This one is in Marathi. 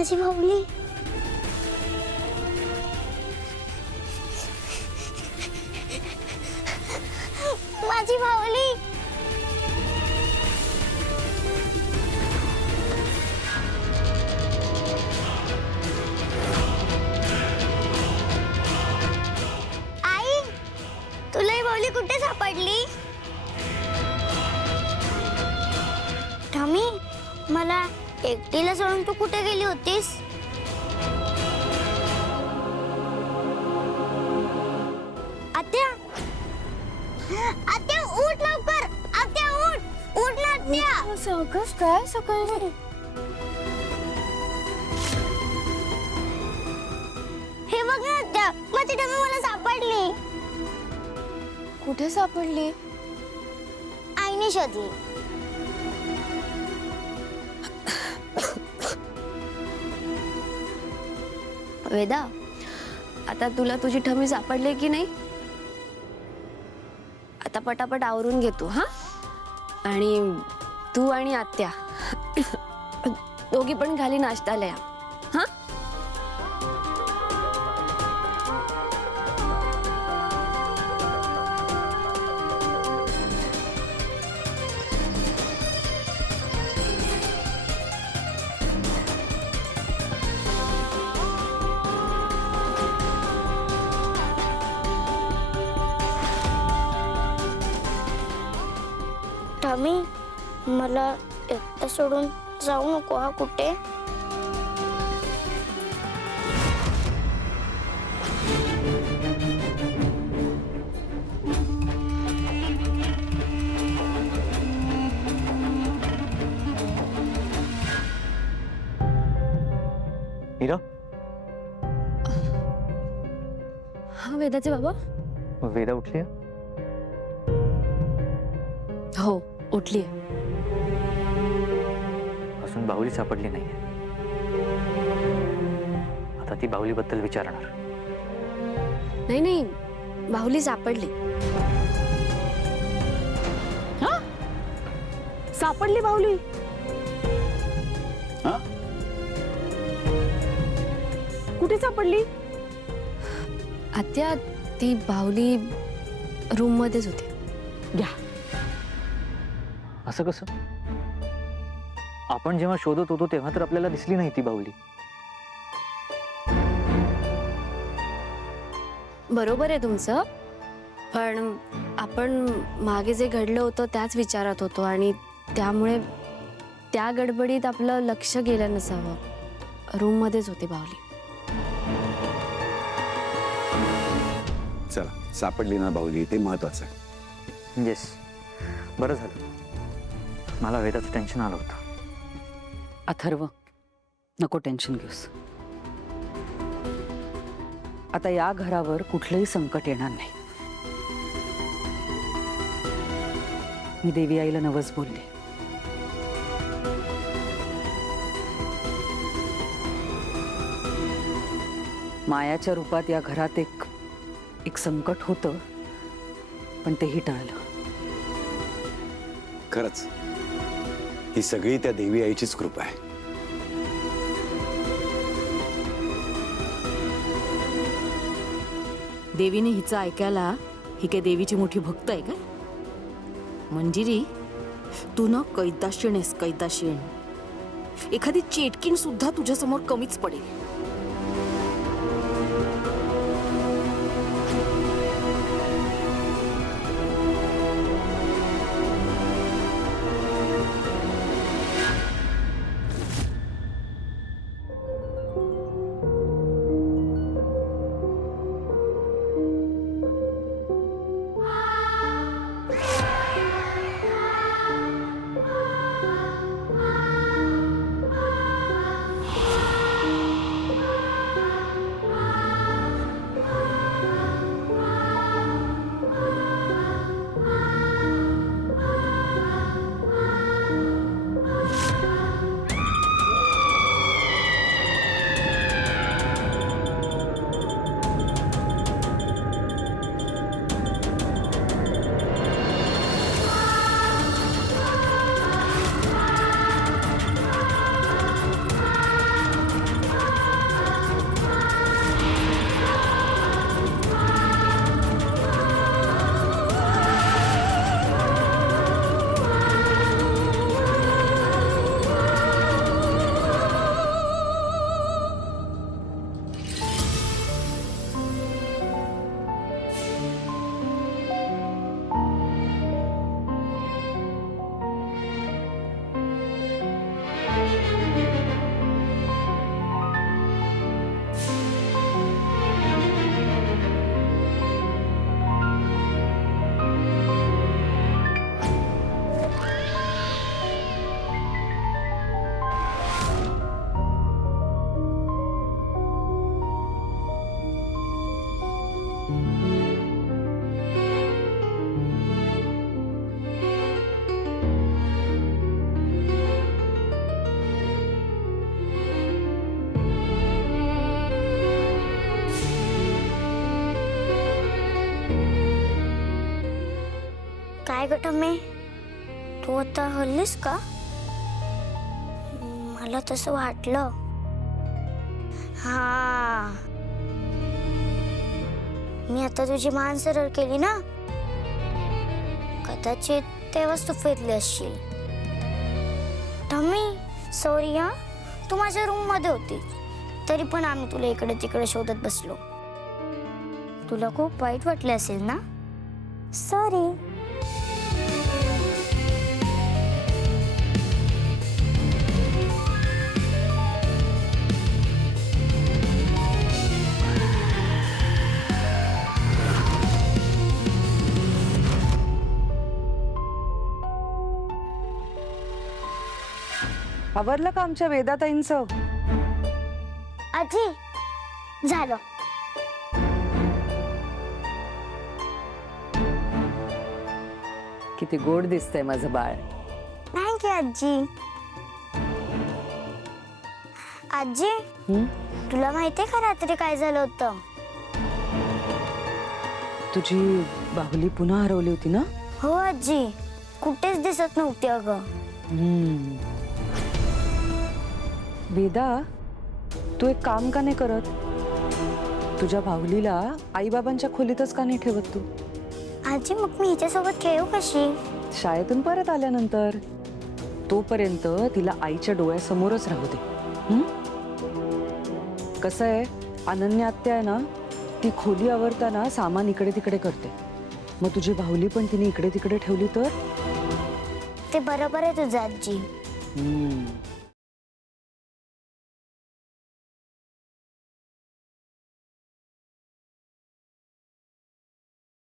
माझी भाऊली. माझी भाऊली. आई, तुला ही भाऊली कुठे सापडली? टॉमी, मला एकटीला सोडून तू कुठे गेली होतीस? आत्या, आत्या उठ लवकर. आत्या उठ, उठ ना आत्या. सगळं काय सकाळी? हे बघ ना आत्या, माझी डमी मला सापडली. कुठे सापडली? आईने शोधली. वेदा, आता तुला तुझी ठमी सापडली की नाही? आता पटापट आवरून घेतो हा. आणि तू आणि आत्या दोघी पण खाली नाश्त्याला या हा. टॉमी, मला एकटं सोडून जाऊ नको हा कुठे. मीरा, हा वेदाचे बाबा. वेदा उठली? हो, उठली. अजून बाहुली सापडली नाहीये. आता ती बाहुलीबद्दल विचारणार. नाही नाही, बाहुली सापडली. सापडली बाहुली? कुठे सापडली? आत्या, ती बाहुली रूम मध्येच होती. घ्या. असं कसं? आपण जेव्हा शोधत होतो तेव्हा तर आपल्याला दिसली नाही ती बाहुली. बरोबर आहे तुमचं, पण आपण मागे जे घडलं होतं त्याच विचारात होतो आणि त्यामुळे त्या गडबडीत आपलं लक्ष गेलं नसावं. रूम मध्येच होती बाहुली. चला, सापडली ना बाहुली, ते महत्वाचं आहे. येस, बरं झालं. मला वेदाचं टेन्शन आलं होतं. अथर्व, नको टेन्शन घेऊस. आता या घरावर कुठलंही संकट येणार नाही. मी देवी आईला नवस बोलले. मायाच्या रूपात या घरात एक संकट होतं, पण तेही टळलं. खरंच ही सगळी त्या देवी आईचीच कृपा आहे. देवीने हिचं ऐकायला ही काय देवीची मोठी भक्त आहे का? मंजिरी, तू ना कैदाशीण आहेस, कैदाशीण. एखादी चेटकीण सुद्धा तुझ्या समोर कमीच पडेल. काय ग टमे, तू आता हल्लीस का? मला तसं वाटलं. हा, मी आता तुझी मान सरळ केली ना, कदाचित तेव्हाच तू फिरली असशील. टमी सॉरी हा, तू माझ्या रूम मध्ये होती तरी पण आम्ही तुला इकडे तिकडे शोधत बसलो. तुला खूप वाईट वाटले असेल ना? सॉरी. आवरलं का आमच्या वेदाताईंचं? आजी झालं. किती गोड दिसतंय माझं बाळ. थँक्यू आजी. आजी हं? तुला माहितीये का रात्री काय झालं होतं? तुझी बाहुली पुन्हा हरवली होती ना? हो आजी, कुठेच दिसत नव्हती अगं. वेदा, तू एक काम का नाही करत? तुझ्या बाहुलीला आईबाबांच्या खोलीतच का नाही ठेवत तू? आजी मग मी हिच्यासोबत खेळू कशी? शाळेतून परत आल्यानंतर. तोपर्यंत तिला आईच्या डोळ्यासमोरच राहू दे. कसं आहे, अनन्या आत्या आहे ना, ती खोली आवरताना सामान इकडे तिकडे करते. मग तुझी बाहुली पण तिने इकडे तिकडे ठेवली तर? ते बरोबर आहे तुझं आजी.